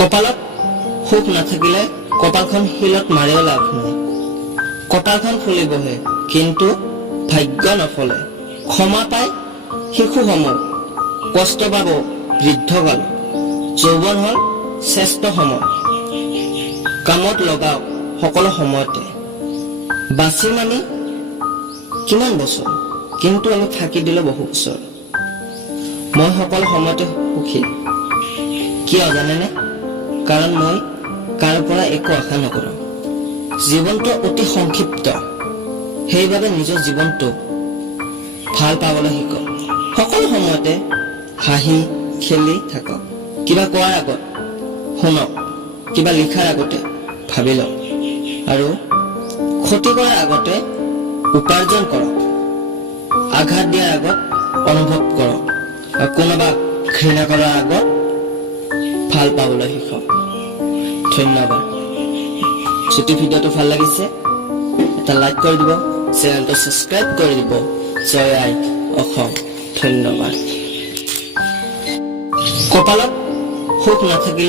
কপালত সুখ নাথাকিলে কপালখন শিলত মাৰিও লাভ নাই। কপালখন ফুলিবহে কিন্তু ভাগ্য নফলে। ক্ষমা পাই শিশু সময়, কষ্ট পাব বৃদ্ধকাল। যৌৱন হল শ্ৰেষ্ঠ সময়, কামত লগাও সকলো সময়তে। বাচিম আমি কিমান বছৰ, কিন্তু আমি থাকি দিলো বহু বছৰ। মই সকলো সময়তে সুখী, কিয় জানেনে? কাৰণ মই কাৰো পৰা একো আশা নকৰো। জীৱনটো অতি সংক্ষিপ্ত, সেইবাবে নিজৰ জীৱনটো ভাল পাবলৈ শিকক। সকলো সময়তে হাঁহি খেলি থাকক। কিবা কোৱাৰ আগত শুনক, কিবা লিখাৰ আগতে ভাবি লওক, আৰু ক্ষতি কৰাৰ আগতে উপাৰ্জন কৰক। আঘাত দিয়াৰ আগত অনুভৱ কৰক, আৰু কোনোবাক ঘৃণা কৰাৰ আগত ভাল পাবলৈ শিকক। ধন্যবাদ। যদি ভিডিঅ'টো ভাল লাগিছে এটা লাইক কৰি দিব, চেনেলটো ছাবস্ক্ৰাইব কৰি দিব। জয় আই অসম। ধন্যবাদ। কপালত সুখ নাথাকিলে